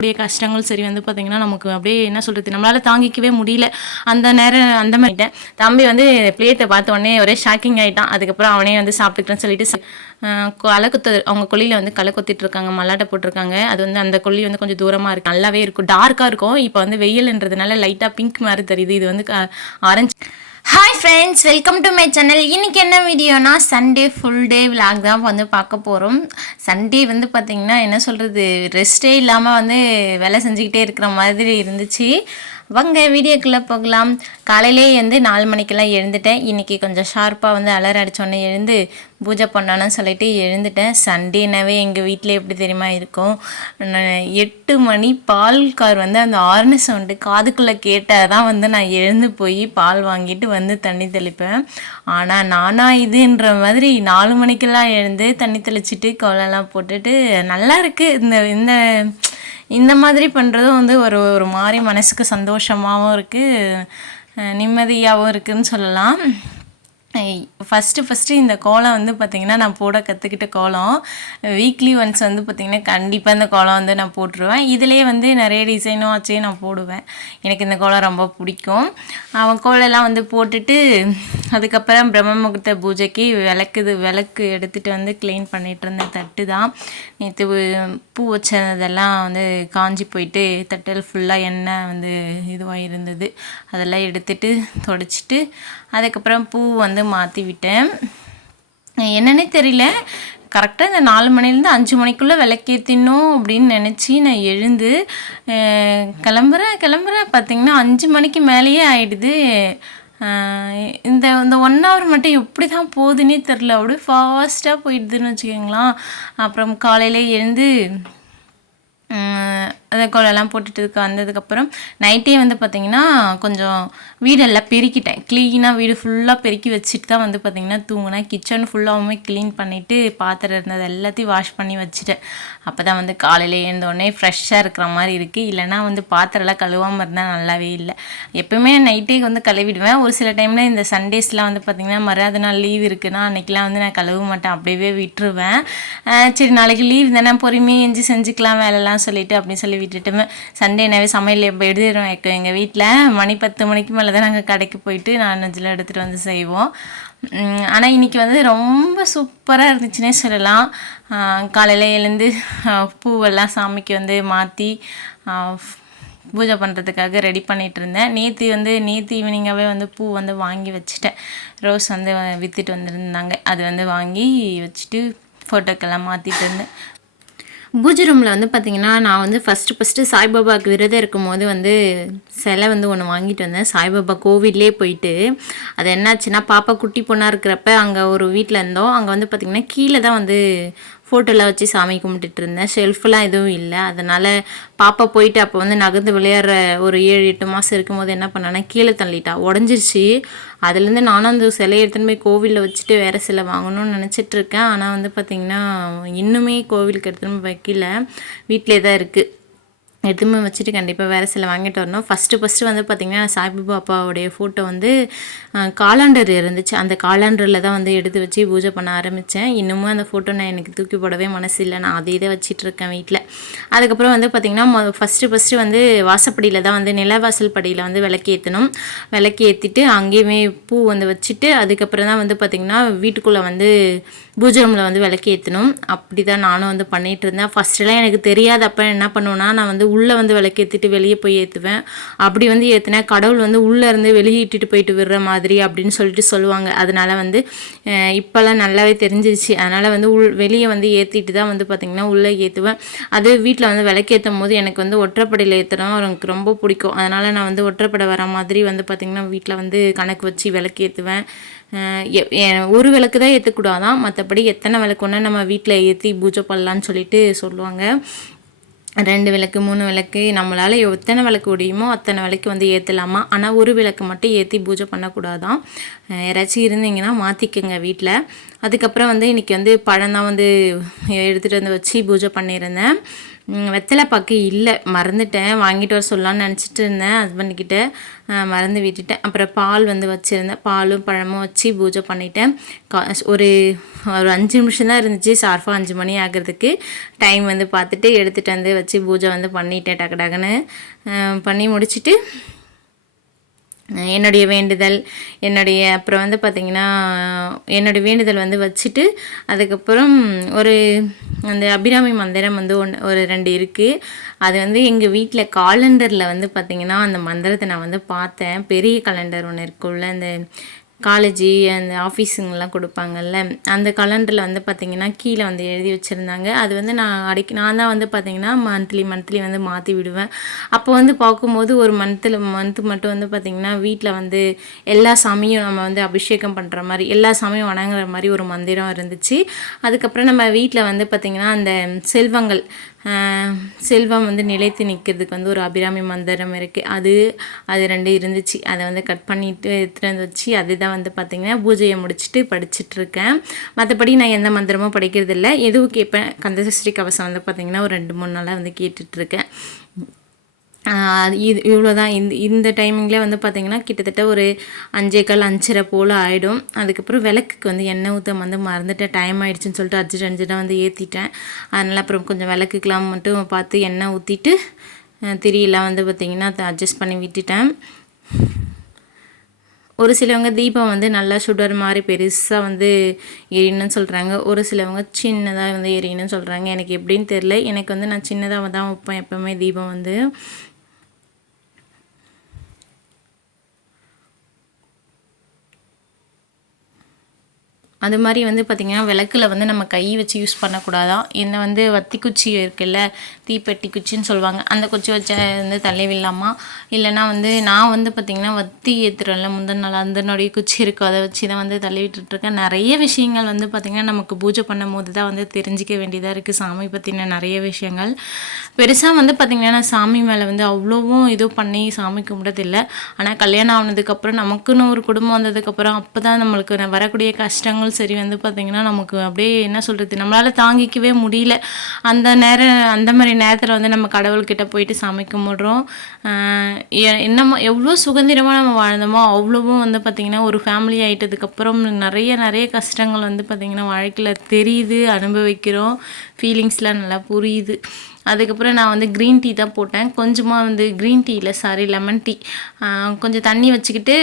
கஷ்டங்கள் சரி வந்து பார்த்தீங்கன்னா நமக்கு அப்படியே என்ன சொல்கிறது, நம்மளால் தாங்கிக்கவே முடியல. அந்த நேரம் அந்த மாதிரிட்டேன். தம்பி வந்து பிளேட்டை பார்த்த உடனே ஒரே ஷாக்கிங் ஆகிட்டான். அதுக்கப்புறம் அவனே வந்து சாப்பிட்டுக்கிட்டேன்னு சொல்லிட்டு களை குத்த அவங்க கொல்லியில் வந்து களை கொத்திட்டு இருக்காங்க, மல்லாட்டை போட்டிருக்காங்க. அது வந்து அந்த கொல்லி வந்து கொஞ்சம் தூரமாக இருக்குது, நல்லாவே இருக்கும், டார்க்காக இருக்கும். இப்போ வந்து வெயில்ன்றதுனால லைட்டாக பிங்க் மாதிரி தெரியுது. இது வந்து orange. Hi friends, welcome to my channel. இன்றைக்கி என்ன வீடியோனா சண்டே ஃபுல் டே விலாக் தான் வந்து பார்க்க போகிறோம். சண்டே வந்து பார்த்திங்கன்னா என்ன சொல்கிறது, ரெஸ்ட்டே இல்லாமல் வந்து வேலை செஞ்சுக்கிட்டே இருக்கிற மாதிரி இருந்துச்சு. வாங்க வீடியோக்குள்ளே போகலாம். காலையிலே வந்து 4 மணிக்கெல்லாம் எழுந்துட்டேன். இன்றைக்கி கொஞ்சம் ஷார்ப்பாக வந்து அலற அடித்தோடனே எழுந்து பூஜை பண்ணணும்னு சொல்லிட்டு எழுந்துட்டேன். சண்டேனாவே எங்கள் வீட்டில் எப்படி தெரியுமா இருக்கும், 8 மணி பால் கார் வந்து அந்த ஆர்னு சவுண்டு காதுக்குள்ளே கேட்டால் தான் வந்து நான் எழுந்து போய் பால் வாங்கிட்டு வந்து தண்ணி தெளிப்பேன். ஆனால் நானா இதுன்ற மாதிரி 4 மணிக்கெல்லாம் எழுந்து தண்ணி தெளிச்சிட்டு கோலம்லாம் போட்டுட்டு நல்லா இருக்குது. இந்த இந்த மாதிரி பண்ணுறதும் வந்து ஒரு மாதிரி மனசுக்கு சந்தோஷமாகவும் இருக்குது, நிம்மதியாகவும் இருக்குதுன்னு சொல்லலாம். ஃபஸ்ட்டு இந்த கோலம் வந்து பார்த்திங்கன்னா நான் போட கற்றுக்கிட்ட கோலம். வீக்லி ஒன்ஸ் வந்து பார்த்திங்கன்னா கண்டிப்பாக இந்த கோலம் வந்து நான் போட்டுருவேன். இதிலே வந்து நிறைய டிசைனும் வச்சே நான் போடுவேன். எனக்கு இந்த கோலம் ரொம்ப பிடிக்கும். அவன் கோலெல்லாம் வந்து போட்டுட்டு அதுக்கப்புறம் பிரம்ம முகூர்த்த பூஜைக்கு விளக்கு எடுத்துகிட்டு வந்து க்ளீன் பண்ணிகிட்டு இருந்த தட்டு தான். நேற்று பூ வச்சதெல்லாம் வந்து காஞ்சி போயிட்டு தட்டில் ஃபுல்லாக எண்ணெய் வந்து இதுவாக இருந்தது. அதெல்லாம் எடுத்துகிட்டு தொடச்சிட்டு அதுக்கப்புறம் பூ வந்து மாற்றி விட்டேன். என்னன்னே தெரியல, கரெக்டாக இந்த 4 மணிலேருந்து 5 மணிக்குள்ளே விளக்கேற்றினோம் அப்படின்னு நினச்சி நான் எழுந்து கிளம்புறேன் பார்த்திங்கன்னா 5 மணிக்கு மேலேயே ஆகிடுது. இந்த 1 ஹவர் மட்டும் எப்படி தான் போகுதுன்னே தெரில, அப்படியே ஃபாஸ்ட்டாக போயிடுதுன்னு வச்சுக்கோங்களேன். அப்புறம் காலையில் எழுந்து அதை கோலெல்லாம் போட்டுட்டு வந்ததுக்கப்புறம் நைட்டே வந்து பார்த்திங்கன்னா கொஞ்சம் வீடெல்லாம் பெருக்கிட்டேன். க்ளீனாக வீடு ஃபுல்லாக பெருக்கி வச்சுட்டு தான் வந்து பார்த்திங்கன்னா தூங்கினேன். கிச்சன் ஃபுல்லாகவுமே க்ளீன் பண்ணிவிட்டு பாத்திரம் இருந்தது எல்லாத்தையும் வாஷ் பண்ணி வச்சுட்டேன். அப்போ தான் வந்து காலையில் எழுந்தோடனே ஃப்ரெஷ்ஷாக இருக்கிற மாதிரி இருக்குது. இல்லைனா வந்து பாத்திரம்லாம் கழுவாமல் இருந்தால் நல்லாவே இல்லை. எப்போவுமே நைட்டே வந்து கழுவிடுவேன். ஒரு சில டைமில் இந்த சண்டேஸ்லாம் வந்து பார்த்திங்கன்னா மறுநாள் நாள் லீவ் இருக்குன்னா அன்றைக்கெலாம் வந்து நான் கழுவ மாட்டேன், அப்படியே விட்டுருவேன். சரி நாளைக்கு லீவ் தானே பொறுமையாக எஞ்சி செஞ்சுக்கலாம் வேலைலாம் சொல்லிவிட்டு அப்படின்னு சொல்லி விட்டுட்டுமே. சண்டேனாவே சமையல் எப்போ எடுத்துடுவேன். எங்கள் வீட்டில் மணி 10 மணிக்கு மேலே தான் நாங்கள் கடைக்கு போயிட்டு நான்வெஜ்லாம் எடுத்துகிட்டு வந்து செய்வோம். ஆனால் இன்றைக்கி வந்து ரொம்ப சூப்பராக இருந்துச்சுன்னே சொல்லலாம். காலையில் எழுந்து பூவெல்லாம் சாமிக்கு வந்து மாற்றி பூஜை பண்ணுறதுக்காக ரெடி பண்ணிகிட்டு இருந்தேன். நேற்று ஈவினிங்காகவே வந்து பூ வந்து வாங்கி வச்சுட்டேன். ரோஸ் வந்து விற்றுட்டு வந்துருந்தாங்க, அது வந்து வாங்கி வச்சுட்டு ஃபோட்டோக்கெல்லாம் மாற்றிட்டு இருந்தேன். பூஜை ரூமில் வந்து பார்த்திங்கன்னா நான் வந்து ஃபஸ்ட்டு சாய்பாபாவுக்கு விரதம் இருக்கும்போது வந்து சிலை வந்து ஒன்று வாங்கிட்டு வந்தேன். சாய்பாபா கோவிலே போயிட்டு அது என்னாச்சுன்னா, பாப்பா குட்டி பொண்ணாக இருக்கிறப்ப அங்கே ஒரு வீட்டில் இருந்தோம். அங்கே வந்து பார்த்திங்கன்னா கீழே தான் வந்து ஃபோட்டோலாம் வச்சு சாமி கும்பிட்டுட்டு இருந்தேன். ஷெல்ஃபெலாம் எதுவும் இல்லை. அதனால் பாப்பா போயிட்டு அப்போ வந்து நகர்ந்து விளையாடுற ஒரு 7-8 மாதம் இருக்கும்போது என்ன பண்ணேன்னா கீழே தள்ளிட்டா, உடஞ்சிருச்சு. அதுலேருந்து நானும் அந்த சிலையை எடுத்துன்னு போய் கோவிலில் வச்சுட்டு வேறு சிலை வாங்கணும்னு நினச்சிட்ருக்கேன். ஆனால் வந்து பார்த்திங்கன்னா இன்னுமே கோவிலுக்கு எடுத்துன்னு போய் வைக்கல, வீட்டிலே தான் இருக்குது. எடுத்துமே வச்சுட்டு கண்டிப்பாக வேறு சில வாங்கிட்டு வரணும். ஃபஸ்ட்டு வந்து பார்த்திங்கன்னா சாய்பாபா அப்பாவுடைய ஃபோட்டோ வந்து காலாண்டர் இருந்துச்சு. அந்த காலாண்டரில் தான் வந்து எடுத்து வச்சு பூஜை பண்ண ஆரம்பித்தேன். இன்னமும் அந்த ஃபோட்டோ நான் எனக்கு தூக்கி போடவே மனசு இல்லை, நான் அதே தான் வச்சிட்ருக்கேன் வீட்டில். அதுக்கப்புறம் வந்து பார்த்திங்கன்னா ஃபஸ்ட்டு வந்து வாசப்படியில் தான் வந்து நிலவாசல் படியில் வந்து விளக்கேற்றணும். விளக்கேற்றிட்டு அங்கேயுமே பூ வந்து வச்சுட்டு அதுக்கப்புறம் தான் வந்து பார்த்திங்கன்னா வீட்டுக்குள்ளே வந்து பூஜை ரூமில் வந்து விளக்கேற்றணும். அப்படி தான் நானும் வந்து பண்ணிகிட்டு இருந்தேன். ஃபஸ்ட்டெல்லாம் எனக்கு தெரியாது. அப்போ என்ன பண்ணுவேன்னா, நான் வந்து உள்ளே வந்து விளக்கேற்றிட்டு வெளியே போய் ஏற்றுவேன். அப்படி வந்து ஏற்றினேன் கடவுள் வந்து உள்ளே இருந்து வெளியே இட்டுட்டு போயிட்டு விடுற மாதிரி அப்படின்னு சொல்லிட்டு சொல்லுவாங்க. அதனால் வந்து இப்போல்லாம் நல்லாவே தெரிஞ்சிருச்சு. அதனால் வந்து வெளியே வந்து ஏற்றிட்டு தான் வந்து பார்த்திங்கன்னா உள்ளே ஏற்றுவேன். அது வீட்டில் வந்து விளக்கேற்றும் போது எனக்கு வந்து ஒற்றைப்படையில் ஏற்றுறோம் எனக்கு ரொம்ப பிடிக்கும். அதனால் நான் வந்து ஒற்றைப்படை வர மாதிரி வந்து பார்த்திங்கன்னா வீட்டில் வந்து கணக்கு வச்சு விளக்கேற்றுவேன். ஒரு விளக்கு தான் ஏற்றக்கூடாதான், மற்றபடி எத்தனை விளக்கு ஒன்றா நம்ம வீட்டில் ஏற்றி பூஜை பண்ணலான்னு சொல்லிட்டு சொல்லுவாங்க. 2 விளக்கு 3 விளக்கு நம்மளால் எத்தனை விளக்கு முடியுமோ அத்தனை விளக்கு வந்து ஏற்றலாமா. ஆனால் ஒரு விளக்கு மட்டும் ஏற்றி பூஜை பண்ணக்கூடாதான். யாராச்சும் இருந்தீங்கன்னா மாற்றிக்கங்க வீட்டில். அதுக்கப்புறம் வந்து இன்றைக்கி வந்து பழம் தான் வந்து எடுத்துகிட்டு வந்து வச்சு பூஜை பண்ணியிருந்தேன். வெத்தலை பாக்கு இல்லை, மறந்துட்டேன். வாங்கிட்டு வர சொல்லலாம்னு நினச்சிட்டு இருந்தேன் ஹஸ்பண்ட்கிட்ட, மறந்து விட்டுட்டேன். அப்புறம் பால் வந்து வச்சுருந்தேன், பாலும் பழமும் வச்சு பூஜை பண்ணிட்டேன். ஒரு ஒரு 5 நிமிஷம் தான் இருந்துச்சு ஷார்ப்பாக 5 மணி ஆகிறதுக்கு. டைம் வந்து பார்த்துட்டு எடுத்துகிட்டு வந்து வச்சு பூஜை வந்து பண்ணிட்டேன். டக்குன்னு பண்ணி முடிச்சுட்டு என்னுடைய வேண்டுதல் அப்புறம் வந்து பார்த்திங்கன்னா என்னுடைய வேண்டுதல் வந்து வச்சுட்டு அதுக்கப்புறம் அந்த அபிராமி மந்திரம் வந்து ஒரு 2 இருக்குது. அது வந்து எங்கள் வீட்டில் காலண்டரில் வந்து பார்த்திங்கன்னா அந்த மந்திரத்தை நான் வந்து பார்த்தேன். பெரிய காலண்டர் ஒன்று இருக்குள்ள, அந்த காலேஜ் அந்த ஆஃபீஸுங்கெலாம் கொடுப்பாங்கல்ல, அந்த கலண்டரில் வந்து பார்த்திங்கன்னா கீழே வந்து எழுதி வச்சுருந்தாங்க. அது வந்து நான் தான் வந்து பார்த்திங்கன்னா மந்த்லி வந்து மாற்றி விடுவேன். அப்போ வந்து பார்க்கும்போது ஒரு மந்த்து மட்டும் வந்து பார்த்திங்கன்னா வீட்டில் வந்து எல்லா சாமியும் நம்ம வந்து அபிஷேகம் பண்ணுற மாதிரி, எல்லா சாமியும் வணங்குற மாதிரி ஒரு மந்திரம் இருந்துச்சு. அதுக்கப்புறம் நம்ம வீட்டில் வந்து பார்த்திங்கன்னா அந்த செல்வம் வந்து நிலைத்து நிற்கிறதுக்கு வந்து ஒரு அபிராமி மந்திரம் இருக்குது. அது 2 இருந்துச்சு. அதை வந்து கட் பண்ணிவிட்டு எடுத்துகிட்டு வந்து வச்சு அதுதான் வந்து பார்த்திங்கன்னா பூஜையை முடிச்சுட்டு படிச்சுட்ருக்கேன். மற்றபடி நான் எந்த மந்திரமும் படிக்கிறது இல்லை, எதுவும் கேட்பேன். கந்தசஷ்டி கவசம் வந்து பார்த்திங்கன்னா ஒரு 2-3 நாளாக வந்து கேட்டுட்ருக்கேன். இவ்வளோதான். இந்த டைமிங்கில் வந்து பார்த்திங்கன்னா கிட்டத்தட்ட ஒரு 5:15 5:30 போல் ஆகிடும். அதுக்கப்புறம் விளக்குக்கு வந்து எண்ணெய் ஊற்ற வந்து மறந்துட்டேன். டைம் ஆகிடுச்சின்னு சொல்லிட்டு அர்ஜென்ட்டாக வந்து ஏற்றிட்டேன். அதனால் அப்புறம் கொஞ்சம் விளக்குக்கெலாம் மட்டும் பார்த்து எண்ணெய் ஊற்றிட்டு திரியெல்லாம் வந்து பார்த்திங்கன்னா அட்ஜஸ்ட் பண்ணி விட்டுட்டேன். ஒரு சிலவங்க தீபம் வந்து நல்லா சுடர் மாதிரி பெருசாக வந்து எரியணும்னு சொல்கிறாங்க, ஒரு சிலவங்க சின்னதாக வந்து எரியணும்னு சொல்கிறாங்க. எனக்கு எப்படின்னு தெரில. எனக்கு வந்து நான் சின்னதாக தான் வைப்பேன் எப்போவுமே தீபம் வந்து. அது மாதிரி வந்து பார்த்திங்கன்னா விளக்கில் வந்து நம்ம கை வச்சு யூஸ் பண்ணக்கூடாதான். என்ன வந்து வத்தி குச்சி இருக்குல்ல, தீப்பெட்டி குச்சின்னு சொல்லுவாங்க, அந்த குச்சி வச்ச வந்து தள்ளி விடலாமா. இல்லைனா வந்து நான் வந்து பார்த்திங்கன்னா வத்தி ஏற்றுறேன்ல முந்தின நாள், அதனுடைய குச்சி இருக்கும், அதை வச்சு தான் வந்து தள்ளி விட்டுட்ருக்கேன். நிறைய விஷயங்கள் வந்து பார்த்திங்கன்னா நமக்கு பூஜை பண்ணும் போது தான் வந்து தெரிஞ்சிக்க வேண்டியதாக இருக்குது, சாமி பற்றின நிறைய விஷயங்கள். பெருசாக வந்து பார்த்திங்கன்னா நான் சாமி மேலே வந்து அவ்வளோவும் இது பண்ணி சாமி கும்பிட்டதில்லை. ஆனால் கல்யாணம் ஆனதுக்கப்புறம் நமக்குன்னு ஒரு குடும்பம் வந்ததுக்கப்புறம் அப்போ தான் நம்மளுக்கு வரக்கூடிய கஷ்டங்கள் சரி வந்து பார்த்திங்கன்னா நமக்கு அப்படியே என்ன சொல்கிறது, நம்மளால் தாங்கிக்கவே முடியல. அந்த மாதிரி நேரத்தில் வந்து நம்ம கடவுள்கிட்ட போயிட்டு சாமி கும்பிட்றோம். என்னமோ எவ்வளோ சுதந்திரமாக நம்ம வாழ்ந்தோமோ அவ்வளோவும் வந்து பார்த்திங்கன்னா ஒரு ஃபேமிலி ஆகிட்டதுக்கப்புறம் நிறைய கஷ்டங்கள் வந்து பார்த்திங்கன்னா வாழ்க்கையில் தெரியுது, அனுபவிக்கிறோம், ஃபீலிங்ஸ்லாம் நல்லா புரியுது. அதுக்கப்புறம் நான் வந்து க்ரீன் டீ தான் போட்டேன். கொஞ்சமாக வந்து லெமன் டீ கொஞ்சம் தண்ணி வச்சுக்கிட்டு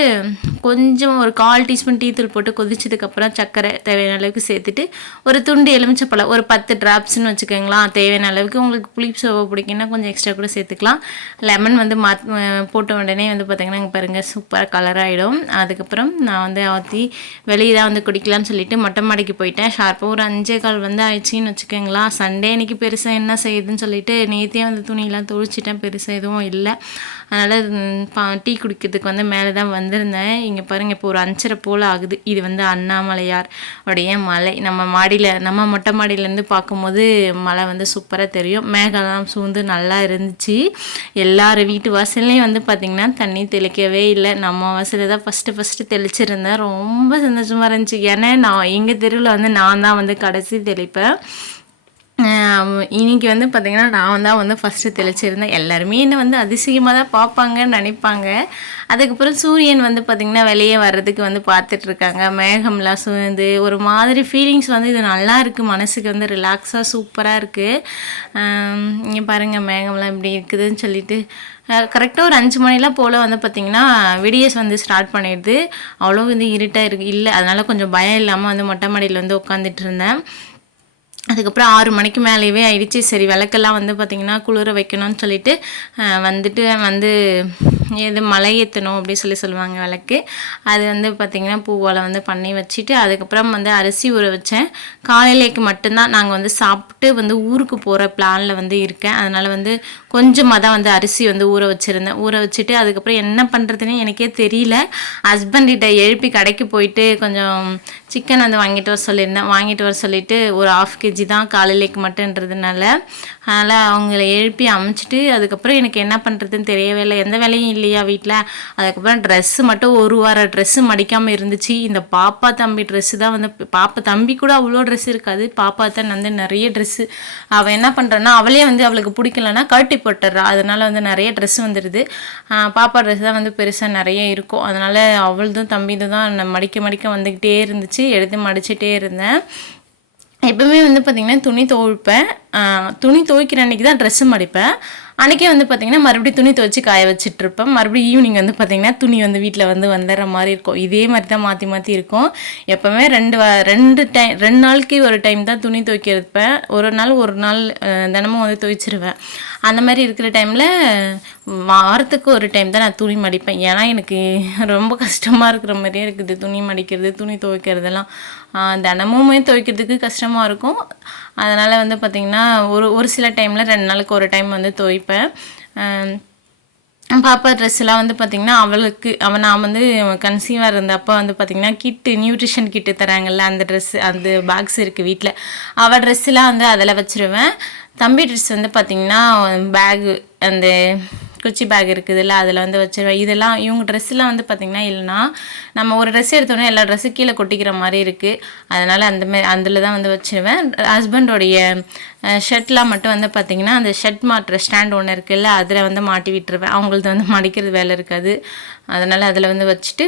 கொஞ்சம் ஒரு 1/4 டீஸ்பூன் டீ தூள் போட்டு கொதிச்சதுக்கப்புறம் சர்க்கரை தேவையான அளவுக்கு சேர்த்துட்டு ஒரு துண்டு எலுமிச்சப்பழம் ஒரு 10 ட்ராப்ஸ்ன்னு வச்சுக்கோங்களா, தேவையான அளவுக்கு. உங்களுக்கு புளிப்பு சுவை பிடிக்குன்னா கொஞ்சம் எக்ஸ்ட்ரா கூட சேர்த்துக்கலாம். லெமன் வந்து போட்ட உடனே வந்து பார்த்திங்கன்னா இங்கே பாருங்கள் சூப்பராக கலர் ஆகிடும். அதுக்கப்புறம் நான் வந்து ஆற்றி வெளியே தான் வந்து குடிக்கலாம்னு சொல்லிட்டு மொட்டை மாடிக்கு போயிட்டேன். ஷார்ப்பாக ஒரு 5:15 வந்து ஆயிடுச்சின்னு வச்சுக்கோங்களா. சண்டே அன்றைக்கி பெருசாக என்ன செய்யுதுன்னு சொல்லிட்டு நேற்றே வந்து துணியெல்லாம் துவைச்சிட்டேன், பெருசாக எதுவும் இல்லை. அதனால் டீ குடிக்கிறதுக்கு வந்து மேலே தான் வந்திருந்தேன். இங்கே பாருங்கள் இப்போ ஒரு 5:30 போல் ஆகுது. இது வந்து அண்ணாமலையார் உடைய மலை. நம்ம மொட்டை மாடியிலேருந்து பார்க்கும்போது மலை வந்து சூப்பராக தெரியும். மேகம்லாம் சூழ்ந்து நல்லா இருந்துச்சு. எல்லார் வீட்டு வாசல்லையும் வந்து பார்த்திங்கன்னா தண்ணி தெளிக்கவே இல்லை, நம்ம வாசலில் தான் ஃபஸ்ட்டு தெளிச்சிருந்தேன். ரொம்ப சந்தோஷமாக இருந்துச்சு. ஏன்னா எங்கள் தெருவில் வந்து நான் தான் வந்து கடைசி தெளிப்பேன். இன்றைக்கி வந்து பார்த்திங்கன்னா நான் தான் வந்து ஃபஸ்ட்டு தெளிச்சிருந்தேன். எல்லாருமே என்னை வந்து அதிசயமாக தான் பார்ப்பாங்கன்னு நினைப்பாங்க. அதுக்கப்புறம் சூரியன் வந்து பார்த்திங்கன்னா வெளியே வர்றதுக்கு வந்து பார்த்துட்ருக்காங்க. மேகம்லாம் சூழ்ந்து ஒரு மாதிரி ஃபீலிங்ஸ் வந்து இது நல்லா இருக்குது, மனசுக்கு வந்து ரிலாக்ஸாக சூப்பராக இருக்குது. இங்கே பாருங்கள் மேகம்லாம் இப்படி இருக்குதுன்னு சொல்லிட்டு கரெக்டாக ஒரு 5 மணிலாம் போல் வந்து பார்த்திங்கன்னா விடியஸ் வந்து ஸ்டார்ட் பண்ணிடுது. அவ்வளோ வந்து இருட்டாக இல்லை, அதனால் கொஞ்சம் பயம் இல்லாமல் வந்து மொட்டை மாடியில் வந்து உட்காந்துட்டு இருந்தேன். அதுக்கப்புறம் 6 மணிக்கு மேலேயே ஆயிடுச்சு. சரி விளக்கெல்லாம் வந்து பார்த்திங்கன்னா குளிர வைக்கணும்னு சொல்லிட்டு வந்து இது மலை ஏற்றணும் அப்படி சொல்லுவாங்க விளக்கு. அது வந்து பார்த்திங்கன்னா பூவால் வந்து பண்ணி வச்சுட்டு அதுக்கப்புறம் வந்து அரிசி ஊற வச்சேன். காலையிலேக்கு மட்டும்தான் நாங்கள் வந்து சாப்பிட்டு வந்து ஊருக்கு போகிற பிளானில் வந்து இருக்கேன். அதனால் வந்து கொஞ்சமாக தான் வந்து அரிசி வந்து ஊற வச்சுட்டு அதுக்கப்புறம் என்ன பண்ணுறதுன்னு எனக்கே தெரியல. ஹஸ்பண்ட்கிட்ட எழுப்பி கடைக்கு போயிட்டு கொஞ்சம் சிக்கன் வந்து வாங்கிட்டு வர சொல்லிட்டு ஒரு 1/2 kg தான் காலையிலேக்கு மட்டுன்றதுனால அதனால் அவங்கள எழுப்பி அமுச்சிட்டு அதுக்கப்புறம் எனக்கு என்ன பண்ணுறதுன்னு தெரியவே இல்லை, எந்த வேலையும் இல்லையா வீட்டில். அதுக்கப்புறம் ட்ரெஸ்ஸு மட்டும் ஒரு வாரம் ட்ரெஸ்ஸு மடிக்காமல் இருந்துச்சு. இந்த பாப்பா தம்பி ட்ரெஸ்ஸு தான் வந்து பாப்பா தம்பி கூட அவ்வளோ ட்ரெஸ் இருக்காது, பாப்பா தான் வந்து நிறைய ட்ரெஸ்ஸு. அவள் என்ன பண்ணுறான்னா அவளே வந்து அவளுக்கு பிடிக்கலன்னா கழட்டி போட்டுடுறா, அதனால் வந்து நிறைய ட்ரெஸ் வந்துடுது. பாப்பா ட்ரெஸ் தான் வந்து பெருசாக நிறைய இருக்கும், அதனால் அவளதும் தம்பிதும் தான் மடிக்க மடிக்க வந்துக்கிட்டே இருந்துச்சு, எடுத்து மடிச்சிட்டே இருந்தேன். எப்பவுமே வந்து பார்த்திங்கன்னா துணி துவைப்பேன், துணி துவைக்கிற அன்றைக்கி தான் ட்ரெஸ்ஸு மடிப்பேன். அன்றைக்கே வந்து பார்த்திங்கன்னா மறுபடியும் துணி துவைச்சி காய வச்சிட்ருப்பேன். மறுபடியும் ஈவினிங் வந்து பார்த்திங்கன்னா துணி வந்து வீட்டில் வந்து வந்துடுற மாதிரி இருக்கும். இதே மாதிரி தான் மாற்றி மாற்றி இருக்கும். எப்போவுமே 2 நாளைக்கு ஒரு டைம் தான் துணி துவைக்கிறப்பேன். ஒரு நாள் தினமும் வந்து துவைச்சிருவேன். அந்த மாதிரி இருக்கிற டைமில் வாரத்துக்கு ஒரு டைம் தான் நான் துணி மடிப்பேன். ஏன்னா எனக்கு ரொம்ப கஷ்டமாக இருக்கிற மாதிரியே இருக்குது துணி மடிக்கிறது, துணி துவைக்கிறதெல்லாம். தினமுமே துவைக்கிறதுக்கு கஷ்டமாக இருக்கும். அதனால் வந்து பார்த்திங்கன்னா ஒரு சில டைமில் 2 நாளுக்கு ஒரு டைம் வந்து துவைப்பேன். பாப்பா ட்ரெஸ்ஸெல்லாம் வந்து பார்த்திங்கன்னா நான் வந்து கன்சீவாக இருந்தப்போ வந்து பார்த்திங்கன்னா நியூட்ரிஷன் கிட்டு தராங்கல்ல, அந்த ட்ரெஸ்ஸு அந்த பேக்ஸ் இருக்குது வீட்டில். அவள் ட்ரெஸ்ஸெலாம் வந்து அதில் வச்சுருவேன். தம்பி ட்ரெஸ் வந்து பார்த்திங்கன்னா பேகு, அந்த குச்சி பேக் இருக்குதுல்ல, அதில் வந்து வச்சுருவேன். இதெல்லாம் இவங்க ட்ரெஸ்ஸெலாம் வந்து பார்த்திங்கன்னா இல்லைனா நம்ம ஒரு ட்ரெஸ் எடுத்தோன்னே எல்லா ட்ரெஸ்ஸும் கீழே கொட்டிக்கிற மாதிரி இருக்குது, அதனால் அதில் தான் வந்து வச்சுருவேன். ஹஸ்பண்டோடைய ஷர்ட்லாம் மட்டும் வந்து பார்த்திங்கன்னா அந்த ஷர்ட் மாட்டுற ஸ்டாண்ட் ஒன்று இருக்குதுல்ல, அதில் வந்து மாட்டி விட்டுருவேன். அவங்களது வந்து மடிக்கிறது வேலை இருக்காது, அதனால் அதில் வந்து வச்சுட்டு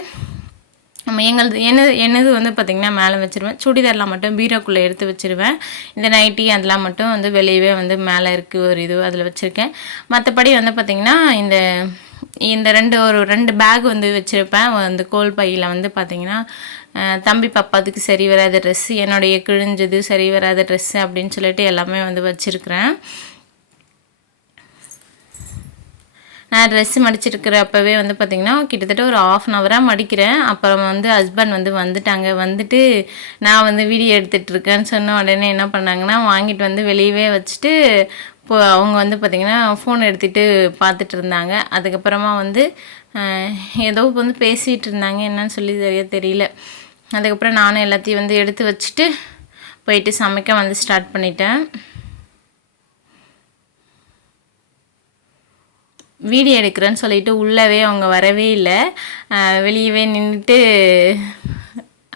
என்னது வந்து பார்த்திங்கன்னா மேலே வச்சுருவேன். சுடிதார்லாம் மட்டும் பீரோக்குள்ளே எடுத்து வச்சுருவேன். இந்த நைட்டி அதெல்லாம் மட்டும் வந்து வெளியவே வந்து மேலே இருக்குது ஒரு அதில் வச்சுருக்கேன். மற்றபடி வந்து பார்த்திங்கன்னா இந்த 2 பேக் வந்து வச்சுருப்பேன். அந்த கோல் பையில் வந்து பார்த்திங்கன்னா தம்பி பாப்பாத்துக்கு சரி வராத ட்ரெஸ்ஸு, என்னுடைய கிழிஞ்சது சரி வராத ட்ரெஸ்ஸு அப்படின்னு சொல்லிட்டு எல்லாமே வந்து வச்சுருக்கிறேன். நான் ட்ரெஸ்ஸு மடிச்சிருக்கிறப்பவே வந்து பார்த்திங்கன்னா கிட்டத்தட்ட ஒரு 1/2 hour மடிக்கிறேன். அப்புறம் வந்து ஹஸ்பண்ட் வந்து வந்துட்டு நான் வந்து வீடியோ எடுத்துகிட்ருக்கேன்னு சொன்ன உடனே என்ன பண்ணாங்கன்னா வாங்கிட்டு வந்து வெளியவே வச்சுட்டு அவங்க வந்து பார்த்திங்கன்னா ஃபோன் எடுத்துகிட்டு பார்த்துட்டு இருந்தாங்க. அதுக்கப்புறமா வந்து ஏதோ வந்து பேசிகிட்டு இருந்தாங்க, என்னன்னு சொல்லி தெரியல. அதுக்கப்புறம் நானும் எல்லாத்தையும் வந்து எடுத்து வச்சுட்டு போயிட்டு சமைக்க வந்து ஸ்டார்ட் பண்ணிட்டேன். வீடியோ எடுக்கிறேன்னு சொல்லிட்டு உள்ளவே அவங்க வரவே இல்லை, வெளியவே நின்றுட்டு,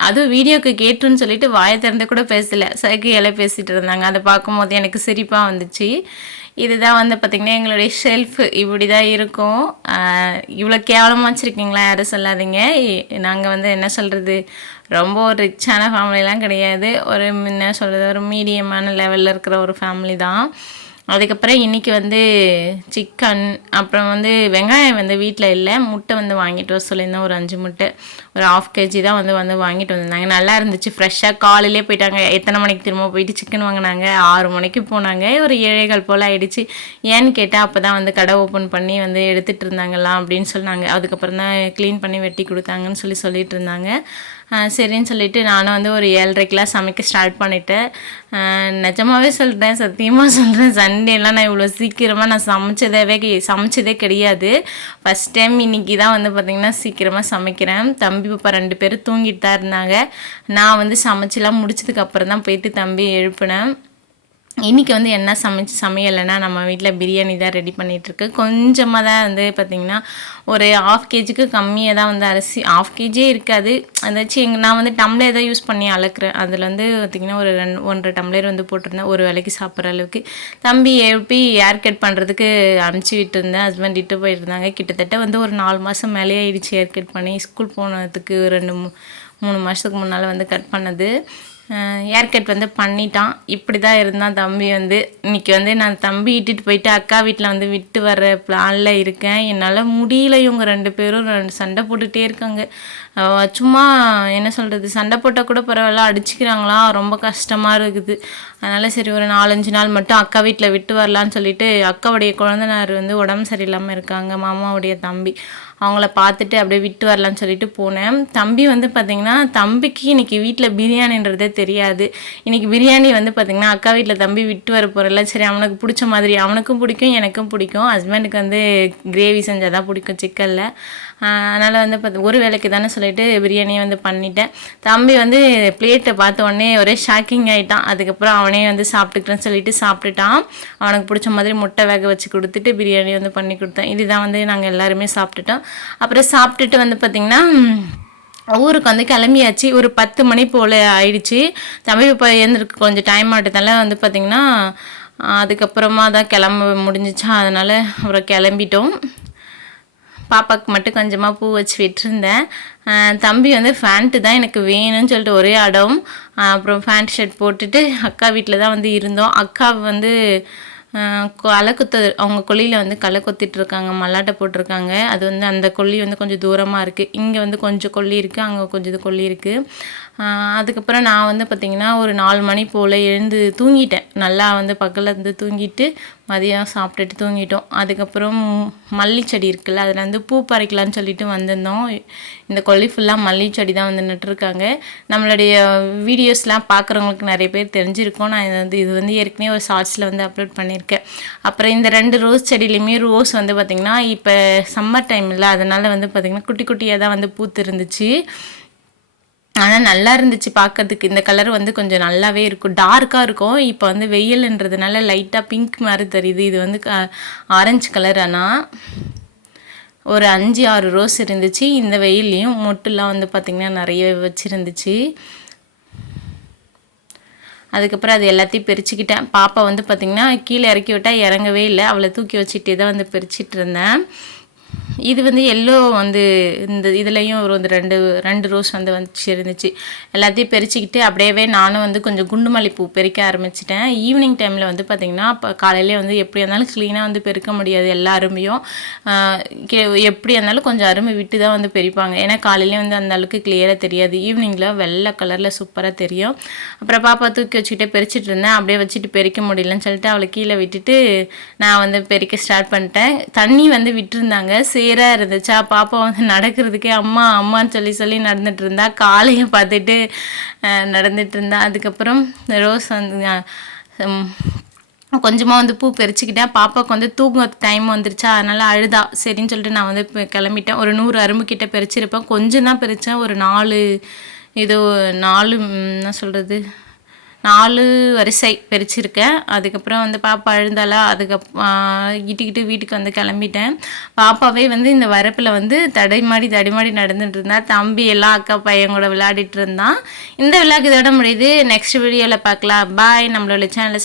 அதுவும் வீடியோக்கு கேட்டுன்னு சொல்லிட்டு வாயை திறந்து கூட பேசலை, சைக்கையெல்லாம் பேசிகிட்டு இருந்தாங்க. அதை பார்க்கும்போது எனக்கு சிரிப்பாக வந்துச்சு. இதுதான் வந்து பார்த்திங்கன்னா எங்களுடைய ஷெல்ஃபு இப்படி தான் இருக்கும். இவ்வளோ கேவலமாக வச்சுருக்கீங்களா யாரும் சொல்லாதீங்க. நாங்கள் வந்து என்ன சொல்கிறது, ரொம்ப ஒரு ரிச்சான ஃபேமிலிலாம் கிடையாது, என்ன சொல்கிறது, ஒரு மீடியமான லெவலில் இருக்கிற ஒரு ஃபேமிலி தான். அதுக்கப்புறம் இன்றைக்கி வந்து சிக்கன், அப்புறம் வந்து வெங்காயம் வந்து வீட்டில் இல்லை, முட்டை வந்து வாங்கிட்டு வர சொல்லியிருந்தேன். ஒரு 5 முட்டை, ஒரு 1/2 kg தான் வந்து வாங்கிட்டு வந்திருந்தாங்க. நல்லா இருந்துச்சு, ஃப்ரெஷ்ஷாக. காலையிலே போயிட்டாங்க. எத்தனை மணிக்கு திரும்ப போயிட்டு சிக்கன் வாங்கினாங்க? 6 மணிக்கு போனாங்க. ஒரு 7:15 போல் ஆகிடுச்சு. ஏன்னு கேட்டால் அப்போ தான் வந்து கடை ஓப்பன் பண்ணி வந்து எடுத்துகிட்டு இருந்தாங்களாம் அப்படின்னு சொன்னாங்க. அதுக்கப்புறம் தான் க்ளீன் பண்ணி வெட்டி கொடுத்தாங்கன்னு சொல்லிட்டு இருந்தாங்க. சரின்னு சொல்லிவிட்டு நானும் வந்து ஒரு 7:30 சமைக்க ஸ்டார்ட் பண்ணிட்டேன். நிஜமாகவே சொல்கிறேன், சத்தியமாக சொல்கிறேன், சண்டேலாம் நான் இவ்வளோ சீக்கிரமாக நான் சமைச்சதே கிடையாது. ஃபஸ்ட் டைம் இன்றைக்கி தான் வந்து பார்த்திங்கன்னா சீக்கிரமாக சமைக்கிறேன். தம்பி பாப்பா 2 பேரும் தூங்கிட்டு தான் இருந்தாங்க. நான் வந்து சமைச்செல்லாம் முடிச்சதுக்கப்புறம் தான் போயிட்டு தம்பி எழுப்பினேன். இன்றைக்கி வந்து என்ன சமையலைன்னா நம்ம வீட்டில் பிரியாணி தான் ரெடி பண்ணிகிட்ருக்கு. கொஞ்சமாக தான் வந்து பார்த்திங்கன்னா ஒரு 1/2 kgக்கு கம்மியாக தான் வந்து அரிசி, 1/2 kg இருக்காது. அதாச்சும் நான் வந்து டம்ளர் தான் யூஸ் பண்ணி அளக்குறேன். அதில் வந்து பார்த்திங்கன்னா ஒரு 1.5 டம்ளர் வந்து போட்டிருந்தேன், ஒரு வேலைக்கு சாப்பிட்ற அளவுக்கு. தம்பி எழுப்பி ஹேர் கட் பண்ணுறதுக்கு அனுப்பிச்சி விட்டுருந்தேன். ஹஸ்பண்ட் இட்டு போயிருந்தாங்க. கிட்டத்தட்ட வந்து ஒரு 4 மாதம் மேலே ஆயிடுச்சு ஹேர் கட் பண்ணி. ஸ்கூல் போனதுக்கு 2-3 மாதத்துக்கு முன்னால் வந்து கட் பண்ணது. ஹேர் கட் வந்து பண்ணிட்டான். இப்படி தான் இருந்தான் தம்பி வந்து. இன்றைக்கி வந்து நான் தம்பி இட்டுட்டு போயிட்டு அக்கா வீட்டில் வந்து விட்டு வர்ற பிளானில் இருக்கேன். என்னால் முடியல, இவங்க 2 பேரும் சண்டை போட்டுகிட்டே இருக்காங்க. சும்மா என்ன சொல்கிறது, சண்டை போட்டால் கூட பரவாயில்ல, அடிச்சுக்கிறாங்களா, ரொம்ப கஷ்டமாக இருக்குது. அதனால் சரி ஒரு 4-5 நாள் மட்டும் அக்கா வீட்டில் விட்டு வரலான்னு சொல்லிட்டு, அக்காவுடைய குழந்தைனார் வந்து உடம்பு சரியில்லாமல் இருக்காங்க, மாமாவுடைய தம்பி, அவங்கள பார்த்துட்டு அப்படியே விட்டு வரலான்னு சொல்லிட்டு போனேன். தம்பி வந்து பார்த்திங்கன்னா தம்பிக்கு இன்றைக்கி வீட்டில் பிரியாணின்றதே தெரியாது. இன்றைக்கி பிரியாணி வந்து பார்த்திங்கன்னா அக்கா வீட்டில் தம்பி விட்டு வர போகிறல, சரி அவனுக்கு பிடிச்ச மாதிரி, அவனுக்கும் பிடிக்கும் எனக்கும் பிடிக்கும். ஹஸ்பண்டுக்கு வந்து கிரேவி செஞ்சால் தான் பிடிக்கும் சிக்கனில். அதனால் வந்து ஒரு வேளைக்கு தானே சொல்லிட்டு பிரியாணியை வந்து பண்ணிட்டேன். தம்பி வந்து பிளேட்டை பார்த்த உடனே ஒரே ஷாக்கிங் ஆகிட்டான். அதுக்கப்புறம் அவனே வந்து சாப்பிட்டுக்கிறேன்னு சொல்லிட்டு சாப்பிட்டுட்டான். அவனுக்கு பிடிச்ச மாதிரி முட்டை வேக வச்சு கொடுத்துட்டு பிரியாணி வந்து பண்ணி கொடுத்தேன். இதுதான் வந்து நாங்கள் எல்லாருமே சாப்பிட்டுட்டோம். அப்புறம் சாப்பிட்டுட்டு வந்து பார்த்திங்கன்னா ஊருக்கு வந்து கிளம்பியாச்சு. ஒரு 10 மணி போல் ஆயிடுச்சு. தம்பி இப்போ எழுந்திருக்கு கொஞ்சம் டைம் ஆகிட்டதால வந்து பார்த்திங்கன்னா அதுக்கப்புறமா தான் கிளம்ப முடிஞ்சிச்சா, அதனால் அப்புறம் கிளம்பிட்டோம். பாப்பாவுக்கு மட்டும் கொஞ்சமாக பூ வச்சு விட்டுருந்தேன். தம்பி வந்து ஃபேண்ட்டு தான் எனக்கு வேணும்னு சொல்லிட்டு ஒரே அடம். அப்புறம் ஃபேண்ட் ஷர்ட் போட்டுட்டு அக்கா வீட்டில் தான் வந்து இருந்தோம். அக்கா வந்து களை அவங்க கொல்லியில் வந்து களை கொத்திட்ருக்காங்க, மல்லாட்டை போட்டிருக்காங்க. அது வந்து அந்த கொல்லி வந்து கொஞ்சம் தூரமாக இருக்குது. இங்கே வந்து கொஞ்சம் கொல்லி இருக்குது, அங்கே கொஞ்சம் கொல்லி இருக்குது. அதுக்கப்புறம் நான் வந்து பார்த்திங்கன்னா ஒரு 4 மணி போல் எழுந்து தூங்கிட்டேன். நல்லா வந்து பக்கத்தில் இருந்து தூங்கிட்டு மதியம் சாப்பிட்டுட்டு தூங்கிட்டோம். அதுக்கப்புறம் மல்லி செடி இருக்குல்ல, அதில் வந்து பூ பறிக்கலான்னு சொல்லிட்டு வந்திருந்தோம். இந்த கொல்லி ஃபுல்லாக மல்லி செடி தான் வந்து நட்டுருக்காங்க. நம்மளுடைய வீடியோஸ்லாம் பார்க்குறவங்களுக்கு நிறைய பேர் தெரிஞ்சிருக்கோம். நான் இது வந்து ஏற்கனவே ஒரு ஷார்ட்ஸில் வந்து அப்லோட் பண்ணியிருக்கேன். அப்புறம் இந்த 2 ரோஸ் செடியிலையுமே ரோஸ் வந்து பார்த்திங்கன்னா இப்போ சம்மர் டைம் இல்லை, அதனால் வந்து பார்த்திங்கன்னா குட்டி குட்டியாக தான் வந்து பூத்து இருந்துச்சு. ஆனால் நல்லா இருந்துச்சு பார்க்கறதுக்கு. இந்த கலர் வந்து கொஞ்சம் நல்லாவே இருக்கும், டார்க்காக இருக்கும். இப்போ வந்து வெயில்ன்றதுனால லைட்டாக பிங்க் மாதிரி தெரியுது. இது வந்து ஆரஞ்சு கலர். ஆனால் ஒரு 5-6 ரோஸ் இருந்துச்சு. இந்த வெயில்லையும் மொட்டுலாம் வந்து பார்த்திங்கன்னா நிறைய வச்சுருந்துச்சு. அதுக்கப்புறம் அது எல்லாத்தையும் பிரிச்சுக்கிட்டேன். பாப்பா வந்து பார்த்திங்கன்னா கீழே இறக்கி விட்டால் இறங்கவே இல்லை, அவளை தூக்கி வச்சுட்டே தான் வந்து பிரிச்சுட்டு இருந்தேன். இது வந்து எல்லோ வந்து இந்த இதுலேயும் ஒரு வந்து 2 ரோஸ் வந்து இருந்துச்சு. எல்லாத்தையும் பறிச்சுக்கிட்டு அப்படியே நானும் வந்து கொஞ்சம் குண்டு மல்லிப்பூ பறிக்க ஆரம்பிச்சிட்டேன். ஈவினிங் டைமில் வந்து பார்த்திங்கன்னா இப்போ காலையிலே வந்து எப்படி இருந்தாலும் க்ளீனாக வந்து பெருக்க முடியாது எல்லா அருமையும். எப்படி இருந்தாலும் கொஞ்சம் அருமை விட்டு தான் வந்து பறிப்பாங்க. ஏன்னா காலையிலே வந்து அந்த அளவுக்கு கிளியராக தெரியாது. ஈவினிங்கில் வெள்ளை கலரில் சூப்பராக தெரியும். அப்புறம் பாப்பா தூக்கி வச்சுக்கிட்டே பறிச்சிட்டு இருந்தேன். அப்படியே வச்சுட்டு பெருக்க முடியலன்னு சொல்லிட்டு அவளை கீழே விட்டுட்டு நான் வந்து பெருக்க ஸ்டார்ட் பண்ணிட்டேன். தண்ணி வந்து விட்டுருந்தாங்க, சேராக இருந்துச்சா. பாப்பா வந்து நடக்கிறதுக்கே அம்மா அம்மான்னு சொல்லி நடந்துட்டு இருந்தா. காலையை பார்த்துட்டு நடந்துட்டு இருந்தா. அதுக்கப்புறம் ரோஸ் வந்து கொஞ்சமாக வந்து பூ பறிச்சுக்கிட்டேன். பாப்பாவுக்கு வந்து தூங்க டைம் வந்துருச்சா, அதனால் அழுதா. சரின்னு சொல்லிட்டு நான் வந்து இப்போ கிளம்பிட்டேன். ஒரு 100 அரும்பு கிட்ட பறிச்சிருப்பேன். கொஞ்சம் தான் பறித்தேன். ஒரு 4 என்ன சொல்கிறது 4 வரிசை பறிச்சிருக்கேன். அதுக்கப்புறம் வந்து பாப்பா அழுந்தாலா, இட்டுக்கிட்டு வீட்டுக்கு வந்து கிளம்பிட்டேன். பாப்பாவே வந்து இந்த வரப்பில் வந்து தடிமாடி நடந்துட்டு இருந்தா. தம்பி எல்லாம் அக்கா பையன் கூட விளையாடிட்டு இருந்தான். இந்த விளையாட்டு இதோட முடியுது. நெக்ஸ்ட் வீடியோவில் பார்க்கலாம். பாய். நம்மளோட சேனலை